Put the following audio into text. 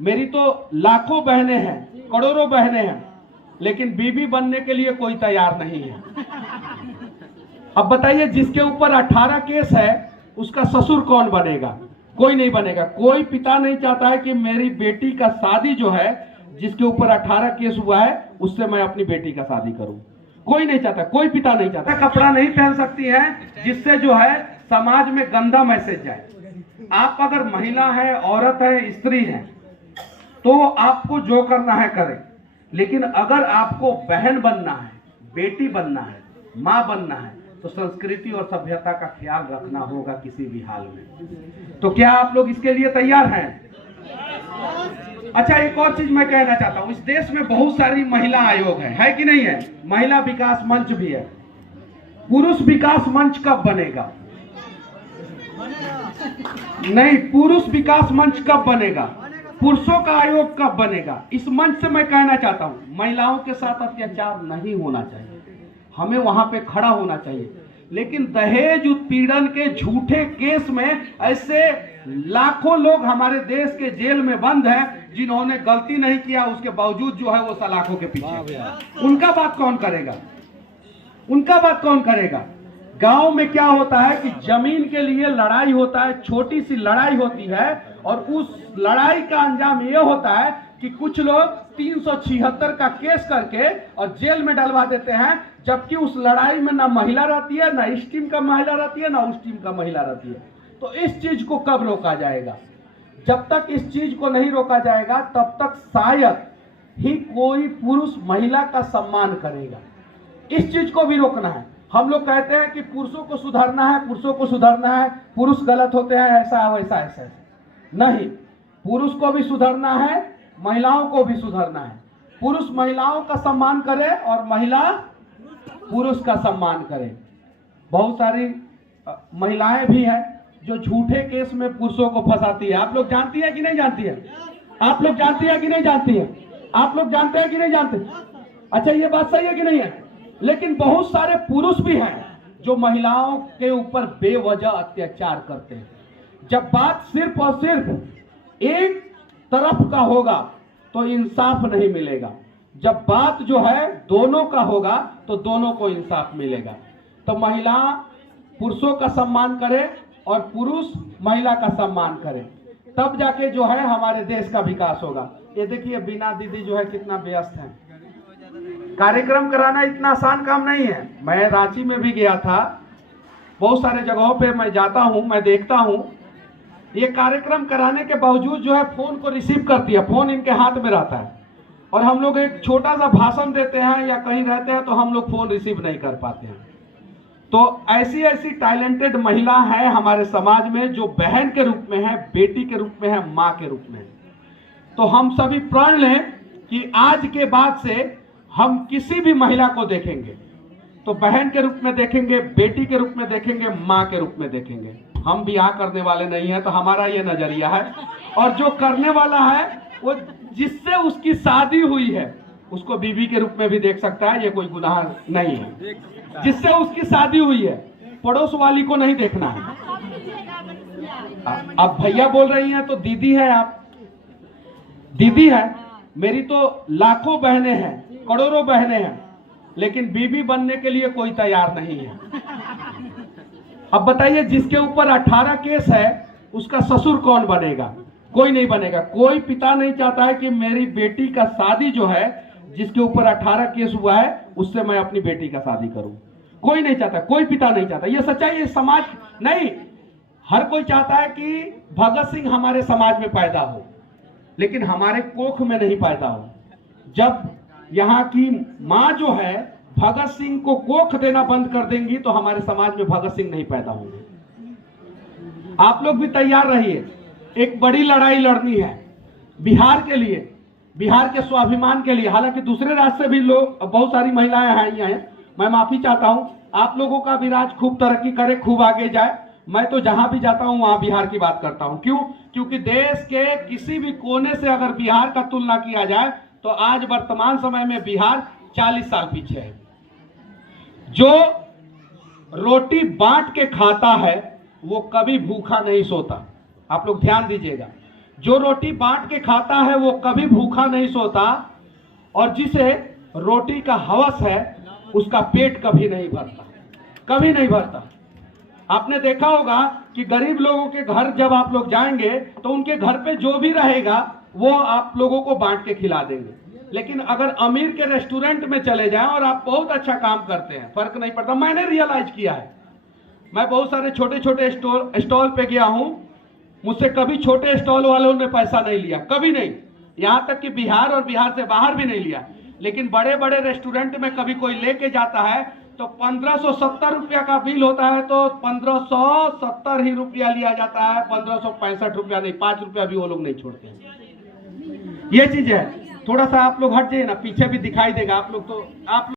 मेरी तो लाखों बहनें हैं, करोड़ों बहनें हैं, लेकिन बीबी बनने के लिए कोई तैयार नहीं है। अब बताइए, जिसके ऊपर 18 केस है उसका ससुर कौन बनेगा? कोई नहीं बनेगा। कोई पिता नहीं चाहता है कि मेरी बेटी का शादी जो है, जिसके ऊपर 18 केस हुआ है, उससे मैं अपनी बेटी का शादी करूं। कोई नहीं चाहता, कोई पिता नहीं चाहता। कपड़ा नहीं पहन सकती है जिससे जो है समाज में गंदा मैसेज जाए। आप अगर महिला है, औरत है, स्त्री है, तो आपको जो करना है करें, लेकिन अगर आपको बहन बनना है, बेटी बनना है, मां बनना है, तो संस्कृति और सभ्यता का ख्याल रखना होगा किसी भी हाल में। तो क्या आप लोग इसके लिए तैयार हैं? अच्छा, एक और चीज मैं कहना चाहता हूं, इस देश में बहुत सारी महिला आयोग है कि नहीं है? महिला विकास मंच भी है। पुरुष विकास मंच कब बनेगा? नहीं, पुरुष विकास मंच कब बनेगा? पुरुषों का आयोग कब बनेगा? इस मंच से मैं कहना चाहता हूं, महिलाओं के साथ अत्याचार नहीं होना चाहिए, हमें वहां पे खड़ा होना चाहिए। लेकिन दहेज उत्पीड़न के झूठे केस में ऐसे लाखों लोग हमारे देश के जेल में बंद हैं, जिन्होंने गलती नहीं किया, उसके बावजूद जो है वो सलाखों के पीछे। उनका बात कौन करेगा? उनका बात कौन करेगा? गांव में क्या होता है कि जमीन के लिए लड़ाई होता है, छोटी सी लड़ाई होती है, और उस लड़ाई का अंजाम यह होता है कि कुछ लोग 376 का केस करके और जेल में डलवा देते हैं, जबकि उस लड़ाई में ना महिला रहती है, ना इस टीम का महिला रहती है, ना उस टीम का महिला रहती है। तो इस चीज को कब रोका जाएगा? जब तक इस चीज को नहीं रोका जाएगा, तब तक शायद ही कोई पुरुष महिला का सम्मान करेगा। इस चीज को भी रोकना है। हम लोग कहते हैं कि पुरुषों को सुधारना है, पुरुषों को सुधारना है, पुरुष गलत होते हैं, ऐसा वैसा ऐसा। नहीं, पुरुष को भी सुधारना है, महिलाओं को भी सुधारना है। पुरुष महिलाओं का सम्मान करे और महिला पुरुष का सम्मान करे। बहुत सारी महिलाएं भी हैं जो झूठे केस में पुरुषों को फंसाती है। आप लोग जानती है कि नहीं जानती है? आप लोग जानती है कि नहीं जानती है? आप लोग जानते हैं कि नहीं जानते? अच्छा, ये बात सही है कि नहीं है? लेकिन बहुत सारे पुरुष भी हैं जो महिलाओं के ऊपर बेवजह अत्याचार करते हैं। जब बात सिर्फ और सिर्फ एक तरफ का होगा तो इंसाफ नहीं मिलेगा। जब बात जो है दोनों का होगा तो दोनों को इंसाफ मिलेगा। तो महिला पुरुषों का सम्मान करे और पुरुष महिला का सम्मान करे, तब जाके जो है हमारे देश का विकास होगा। ये देखिए, बीना दीदी जो है कितना व्यस्त है। कार्यक्रम कराना इतना आसान काम नहीं है। मैं रांची में भी गया था, बहुत सारे जगहों पे मैं जाता हूं, मैं देखता हूं, ये कार्यक्रम कराने के बावजूद जो है फोन को रिसीव करती है, फोन इनके हाथ में रहता है, और हम लोग एक छोटा सा भाषण देते हैं या कहीं रहते हैं तो हम लोग फोन रिसीव नहीं कर पाते हैं। तो ऐसी ऐसी टैलेंटेड महिला है हमारे समाज में, जो बहन के रूप में है, बेटी के रूप में है, माँ के रूप में है। तो हम सभी प्रण लें कि आज के बाद से हम किसी भी महिला को देखेंगे तो बहन के रूप में देखेंगे, बेटी के रूप में देखेंगे, माँ के रूप में देखेंगे। हम ब्याह करने वाले नहीं है, तो हमारा ये नजरिया है। और जो करने वाला है वो जिससे उसकी शादी हुई है उसको बीवी के रूप में भी देख सकता है, ये कोई गुनाह नहीं है। जिससे उसकी शादी हुई है, पड़ोस वाली को नहीं देखना है। अब भैया बोल रही हैं तो दीदी है, आप दीदी है। मेरी तो लाखों बहनें हैं, करोड़ों बहनें हैं, लेकिन बीबी बनने के लिए कोई तैयार नहीं है। अब बताइए, जिसके ऊपर 18 केस है उसका ससुर कौन बनेगा? कोई नहीं बनेगा। कोई पिता नहीं चाहता है कि मेरी बेटी का शादी जो है, जिसके ऊपर 18 केस हुआ है, उससे मैं अपनी बेटी का शादी करूं। कोई नहीं चाहता, कोई पिता नहीं चाहता। ये सच्चाई, ये समाज नहीं। हर कोई चाहता है कि भगत सिंह हमारे समाज में पैदा हो, लेकिन हमारे कोख में नहीं पैदा हो। जब यहाँ की माँ जो है भगत सिंह को कोख देना बंद कर देंगी तो हमारे समाज में भगत सिंह नहीं पैदा होंगे। आप लोग भी तैयार रहिए। एक बड़ी लड़ाई लड़नी है बिहार के लिए, बिहार के स्वाभिमान के लिए। हालांकि दूसरे राज्य से भी लोग, बहुत सारी महिलाएं आई हैं, मैं माफी चाहता हूं। आप लोगों का भी राज खूब तरक्की करे, खूब आगे जाए। मैं तो जहां भी जाता हूं वहां बिहार की बात करता हूं। क्यों? क्योंकि देश के किसी भी कोने से अगर बिहार का तुलना किया जाए तो आज वर्तमान समय में बिहार 40 साल पीछे है। जो रोटी बांट के खाता है वो कभी भूखा नहीं सोता। आप लोग ध्यान दीजिएगा। जो रोटी बांट के खाता है वो कभी भूखा नहीं सोता, और जिसे रोटी का हवस है उसका पेट कभी नहीं भरता, कभी नहीं भरता। आपने देखा होगा कि गरीब लोगों के घर जब आप लोग जाएंगे तो उनके घर पे जो भी रहेगा वो आप लोगों को बांट के खिला देंगे। लेकिन अगर अमीर के रेस्टोरेंट में चले जाएं और आप बहुत अच्छा काम करते हैं, फर्क नहीं पड़ता। मैंने रियलाइज किया है, मैं बहुत सारे छोटे छोटे स्टॉल पे गया हूं, मुझसे कभी छोटे स्टॉल वालों ने पैसा नहीं लिया, कभी नहीं, यहां तक कि बिहार और बिहार से बाहर भी नहीं लिया। लेकिन बड़े बड़े रेस्टोरेंट में कभी कोई लेके जाता है तो 1570 रुपया का बिल होता है तो 1570 ही रुपया लिया जाता है, 1565 रुपया नहीं, 5 रुपया भी वो लोग नहीं छोड़ते हैं। ये चीज है। थोड़ा सा आप लोग हट जाइए ना, पीछे भी दिखाई देगा आप लोग तो आप